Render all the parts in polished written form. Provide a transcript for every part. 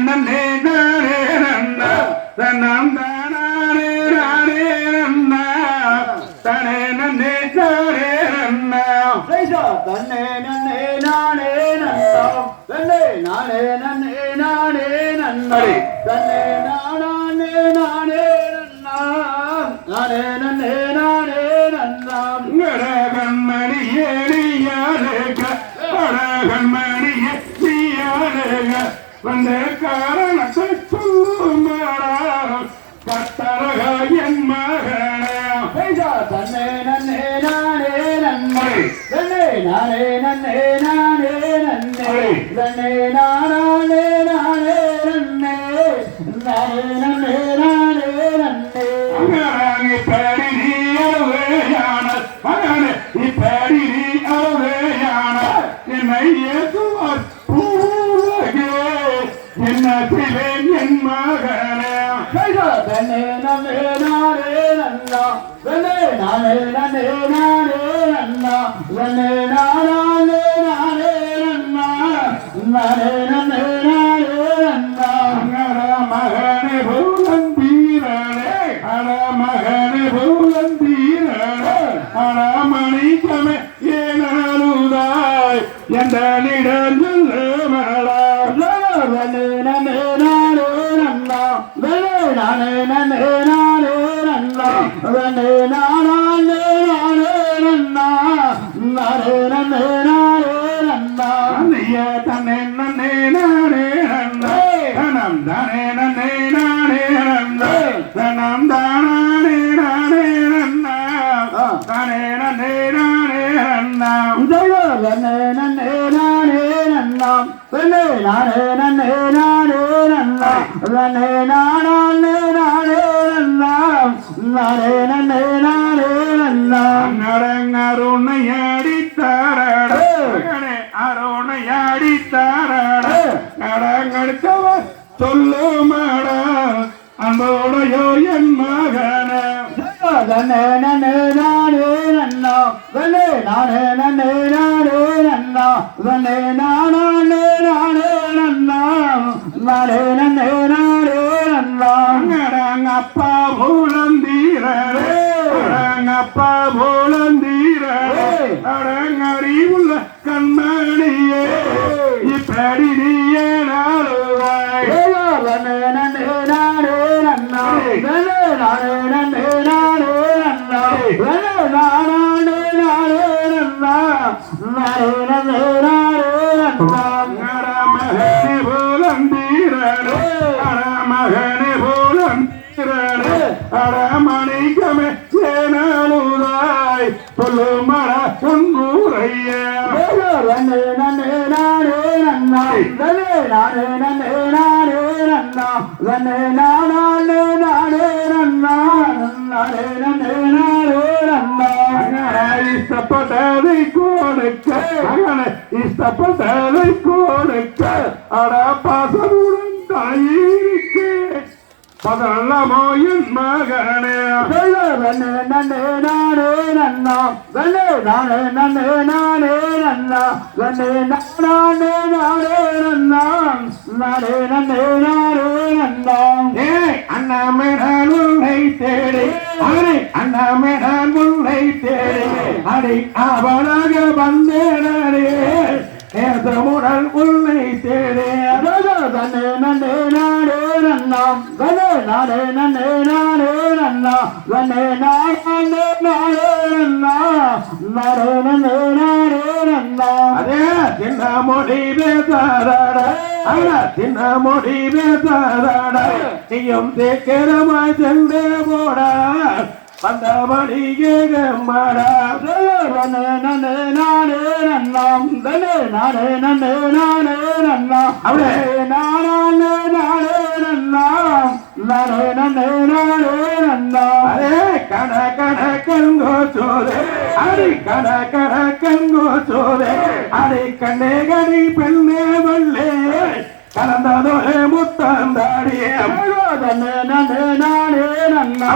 நன்னே நானே நன்னா தன்னம் தானே நானே நன்னா தனே நன்னே நானே நன்னா தன்னே நன்னே நானே நன்னா தன்னே நானே நன்னே நானே நன்னா தன்னே நானே நானே நன்னா நானே நன்னே நானே நன்னா கண்மணியே நீயாருக கண்மணியே நீயாருக வந்த காரணத்தை சொல்லுமாடா கத்தரக என் மகனே தன்னே நன்னே நானே நன்னே தன்னே நானே நன்னே நானே நன்னே தன்னே நானே நானே நன்னே நானே நன்னே நானே நன்னே அங்கராங்கி பேடி நீ அருவையான மகனே இப்படி நீ அருவையான என்னை ஏற்றுவார் பூலகே என்னத்திலே என் மகனே தன்னே நன்னே நானே நன்னா தன்னே நானே நன்னே நானே நன்னா தன்னே நானே நானே நன்னா நானே நன்னே நானே நன்னா மகனே பூலந்தீரனே அட மகனே பூலந்தீரனே அட மணிக்கமே ஏனாலுதாய் எந்த நிடஞ்சல் மலா தன்னே நன்னே நானே நன்னா தன்னே நானே நன்னே நானே நன்னா தன்னே நானே நானே நன்னா நானே நன்னே நானே நன்னா தன்னை நன்னே நானே நன்னே தனம் தானே நன்னே நானே நன்னே தனம் தானே நானே நன்னா தானே நன்னே நானே நன்னா தன்னே நன்னே நானே நன்னா தன்னே நானே நன்னே நானே நன்னா தன்னே நானே நானே நன்னா நானே நன்னே நானே நன்னா அருணையாடி தாராட அருணையாடி தாராட நடங்கடுத்தவர் சொல்லுமாடா அன்போடையோ என் மகன தன்னே நன்னே நானே நன்னா தன்னே நானே நன்னே நானே நன்னா தன்னே நானே நானே நன்னா நானே நன்னே நானே நன்னா அப்பா பூலந்தீரே அப்பா பூலந்தீரே அடங்கறிவுள்ள கண்மணியே இப்படி நீயே நாளுவாய் தன்னே நன்னே நானே நன்னா தன்னே நானே நன்னே நானே நன்னா தன்னே நானே நானே நன்னா நானே நன்னே நானே நன்னா மகனே பூலந்தீரே மகனே பூலந்தீரே அடமணிக்கமே ஏனாலுதாய் சொல்லுமட பொன்னுரையே தன்னே நன்னே நானே நன்னா தன்னே நானே நன்னே நானே நன்னா தன்னே நானே நானே நன்னா நானே நன்னே நானே நன்னா இஷ்டப்பட்டதை கொடுக்க மகனை இஷ்டப்பட்டதை கொடுக்க அட பாசமுடன் தாயிருக்கு பதல்லமோ என் மகனே தன்னே நன்னே நானே நன்னா தன்னே நானே நன்னே நானே நன்னா தன்னே நானே நானே நன்னா நானே நன்னே நானே நன்னா அண்ணாமேடான் உன்னை தேடி அடே அண்ணாமேடான் உன்னை தேடி அடே அவளாக வந்தேனே நேசமுடன் உன்னை தேடி தன்னே நன்னே நானே நன்னா தன்னே நானே நன்னே நானே நன்னா தன்னே நானே நானே நன்னா நானே நன்னே நானே நன்னா அதே சின்ன மொழி பேசாதாட சின்ன மொழி பேசாதாட நீயும் சீக்கிரமாய் சென்று போடா வந்தபடி கேகம்மாடா தன்னே நன்னே நானே நன்னா தன்னே நானே நன்னே நானே நன்னா அவளே நானே நானே நன்னா நானே நன்னே நானே நன்னா அரே கட கட கங்கோ சோதே அடி கட கட கங்கோ சோதே அடி கண்ணே கடி பெண்ணே வள்ளே கலந்ததோரே முத்தந்தாடியே தன்னே நன்னே நானே நன்னா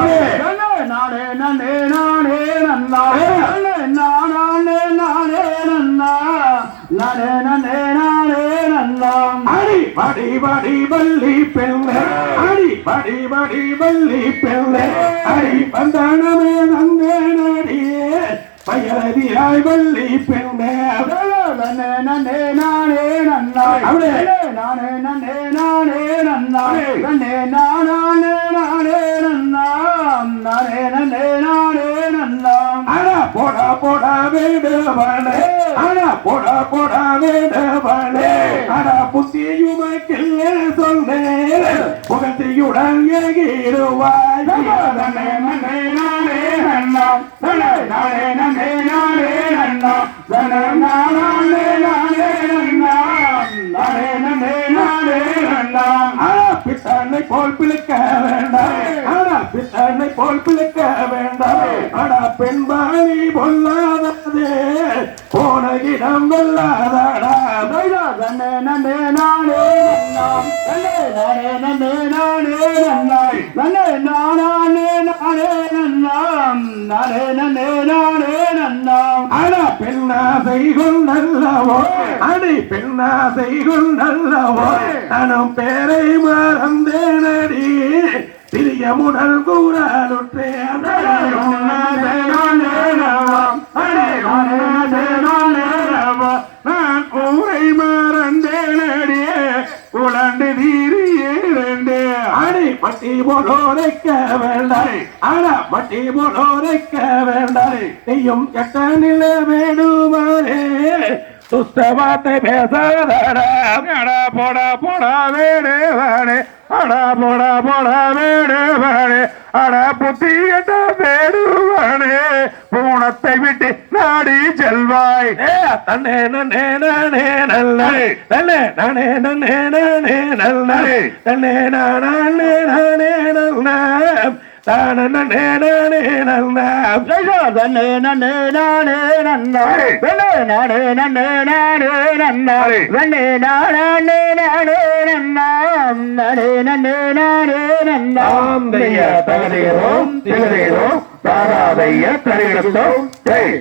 நானே நன்னே நானே நன்னா நானே நானே நன்னா நானே நன்னே நானே நன்னா அடி படி வடி வள்ளி பெண்ணே அடி வடி வடி வள்ளி பெண்ணே அடி வந்தானமே நந்தனடியே பயதியாய் வள்ளி பெண்ணே நன்னே நன்னே நானே நன்னாய் அப்படியே. நானே நன்னே நானே நன்னாய் நன்னே நானே நானே நன்னாம் நானே நன்னே நானே நன்னாம் அடா போடா போடா வேடுவனே அடா போடா போடா வேடுவனே அடா புத்தியுமக்கில்லே சொன்னேன் புகழ்ச்சியுடன் எகிடுவாய் நன்னே நன்னே நானே நன்னாம் நன்னே நானே நன்னே நானே நன்னாம் நன்னே நானே நானே நன்னாம் நானே நன்னே நானே நன்னாம் அடா பித்தனை போல் பிழைக்க வேண்டாம் அடா பித்தனை போல் பிழைக்க வேண்டாம் அடா பெண்பாணி பொல்லாததே போன இடம் வெல்லாதடா நன்னே நன்னே நானே நன்னாம் நன்னே நானே நன்னே நானே நன்னாய் நன்னே நானே நானே நன்னாம் நானே நன்னே நானே நன்னாம் அடா பெண்ணாசை கொண்டல்லவோ அடி பெண்ணாசை கொண்டல்லவோ நானும் பேரை மறந்தேனடி பிரியமுடல் கூறாலுற்றேன் நான் ஊரை மறந்தேனடியே உலண்டு தீரியேண்டே அடி பட்டி போலோரைக்க வேண்டாய் அடா பட்டி போலோரைக்க வேண்டாய் நீயும் கெட்ட நில வேணுமாறே சுத்த வார்த்தை பேசாதடா அடா போடா போடா வேடுவானே அடா போடா போடா வேடுவானே அடா புத்தி கெட்ட வேடுவானே பூணத்தை விட்டு நாடி செல்வாய் தன்னே நன்னே நானே நல்லே தன்னே நானே நன்னே நானே நல்லே தன்னே நானே நானே நல்ல தானே நானே நல்ல நன்னே நன்னே நானே நன்னாய் நன்னே நானே நன்னே நானே நன்னாய் நன்னே நானே நானே நன்னாம் நானே நன்னே நானே நன்னாம் தைய தகதேரோம் திகதேரோம் தாராதைய தரிடத்தோம் ஜெய்